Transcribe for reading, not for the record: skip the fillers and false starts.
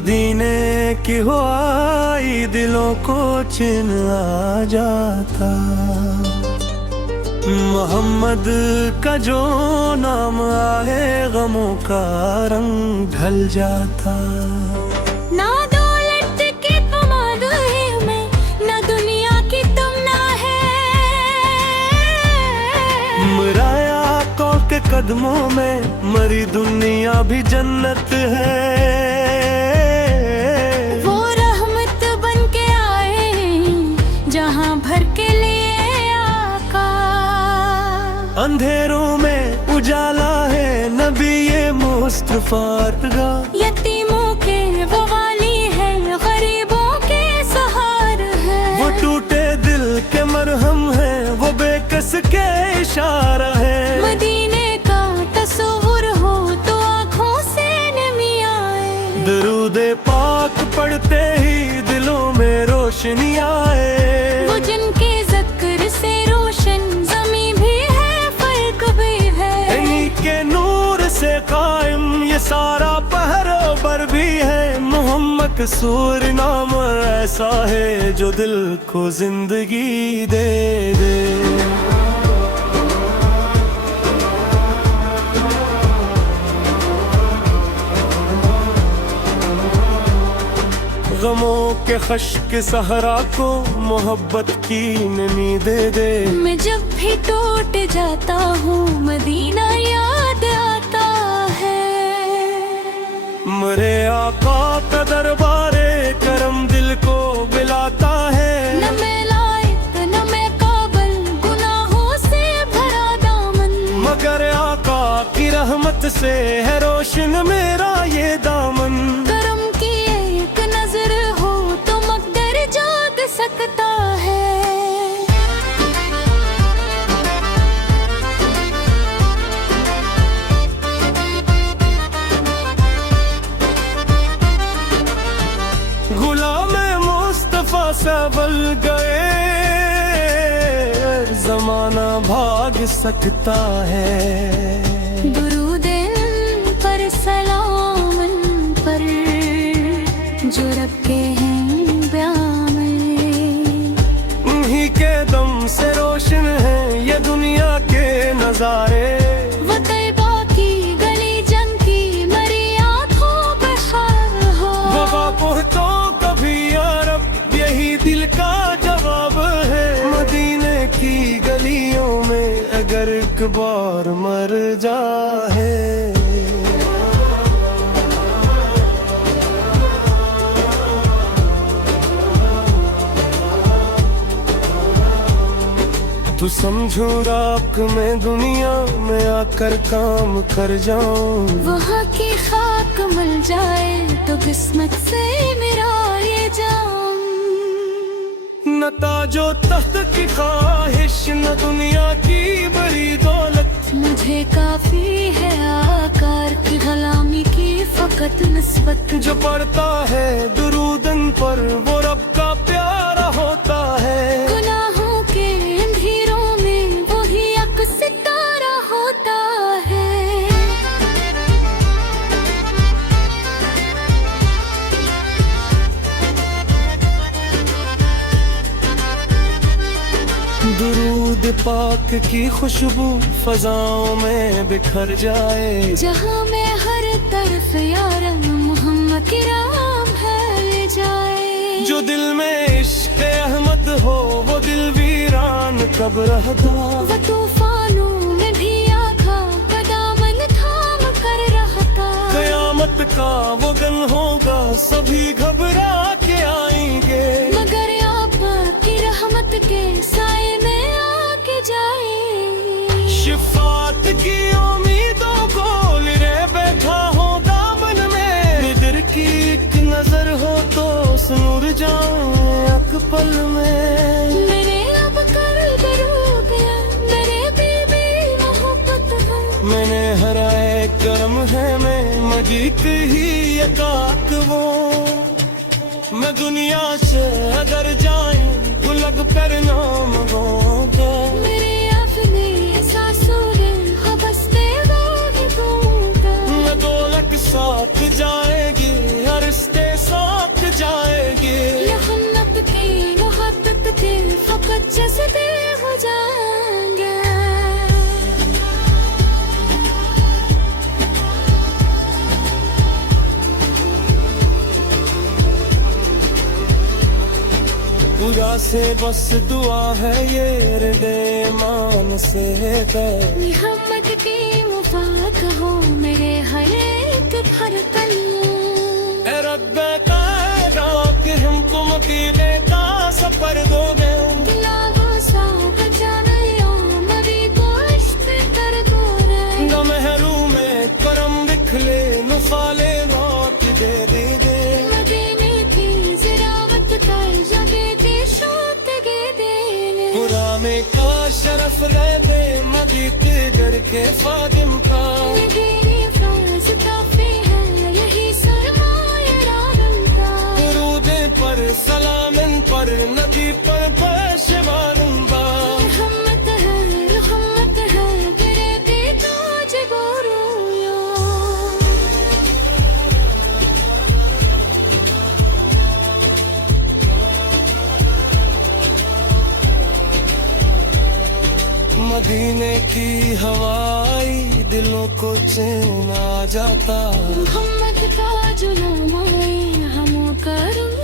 मदीने की हो आई दिलों को चिन आ जाता। मोहम्मद का जो नाम आए गमों का रंग ढल जाता। ना दौलत की कमाद है मैं, ना दुनिया की तमन्ना है। मराया आका के कदमों में मरी दुनिया भी जन्नत है। वो रहमत बन के आए जहां भर के लिए आका। अंधेरों में उजाला है नबी ये मुस्तफा का। यतीमों के वो वाली है, गरीबों के सहार है। वो टूटे दिल के मरहम है, वो बेकस के इशारा है। मदीने का तस्वुर हो तो आँखों से नमी आए। दरूदे पाक पढ़ते ही दिलों में रोशनी आए। वो जिनके ज़िक्र से रोशन ज़मीं भी है, फल्क भी है। इन्हीं के नूर से कायम ये सारा पहरोबर भी है। मोहम्मद सूर नाम ऐसा है जो दिल को जिंदगी दे दे। गमों के खश्क सहरा को मोहब्बत की नमी दे दे। मैं जब भी टूट जाता हूँ मदीना याद आता है। मरे आका का दरबारे करम दिल को बिलाता है। न मैं लायक न मैं काबिल, गुनाहों से भरा दामन। मगर आका की रहमत से है रोशन मेरा ये दामन। करम की एक नजर हो तो मकदर जाग सकता है। गुलाम मुस्तफा से बल गए जमाना भाग सकता है। दुरूद पर सलाम पर जो रखे हैं ब्याह में। उन्हीं के दम से रोशन है ये दुनिया के नजारे। वो तैबा की गली जंग की मरी आँखों पे खार हो। बाबा तो कभी यारब यही दिल का जवाब है। मदीने की गलियों में अगर एक बार मर जाए। तू समझो राख में दुनिया में आकर काम कर जाऊं। वहाँ की खाक मिल जाए तो किस्मत से मेरा ये जाम। न ताजो तख्त की ख्वाहिश न दुनिया की बड़ी दौलत। मुझे काफी है आकार की गुलामी की फकत निस्बत। जो पढ़ता है दुरूदन पर वो रब का प्यारा होता है। गुनाहों के अंधेरों में वही अक सितारा होता है। दुरूद पाक की खुशबू फजाओं में बिखर जाए। जहाँ में हर तरफ यार मोहम्मद की राम फैल जाए। जो दिल में इश्क अहमद हो वो दिल वीरान कब रहता। वो तूफानों में भी आका का दामन थाम कर रहता। कयामत का वो दिन होगा सभी घबरा के आएंगे। मगर आप की रहमत के साए में आके जाए। शिफात की उम्मीदों को लिए बैठा हो दामन में। निदर की एक नजर हो तो नूर जाए अक पल में। मेरे अब कर दरूद या मेरे बीबी मोहब्बत है। मैंने हराए करम है मैं मजीत ही एकाक वो। मैं दुनिया से अगर जाऊं तो लग पर नाम होगा। मेरे अपने एहसासों ने हबसते वो ही दूंगा। मैं दो लग साथ जाएगी हर रिश्ते खुदा से बस दुआ है ये रडे मान से है मोहम्मद की मुबारक हो मेरे हर एक धड़कन ए रब्बे कायदा कि हमको मदीने का सफर दोगे दिलागो सा बचाने ओ मरी गोश्त कर गोरे गमहरू में करम दिखले नुफाले रात दे दे दे मदीने की ज़ियारत कर जगे दी शौक गे देने पुराने का शरफ रह दे मदी के डर के फातिम का मेरी फ्रांस काफी है यही सरमाया राम का दरूदे पर सलाम इन पर नबी पर बशमारुंबा रहमत है तेरे दी ताज गोरोया मदीने की हवाई दिलों को चैन आ जाता मोहम्मद का जो नाम है हम करूँ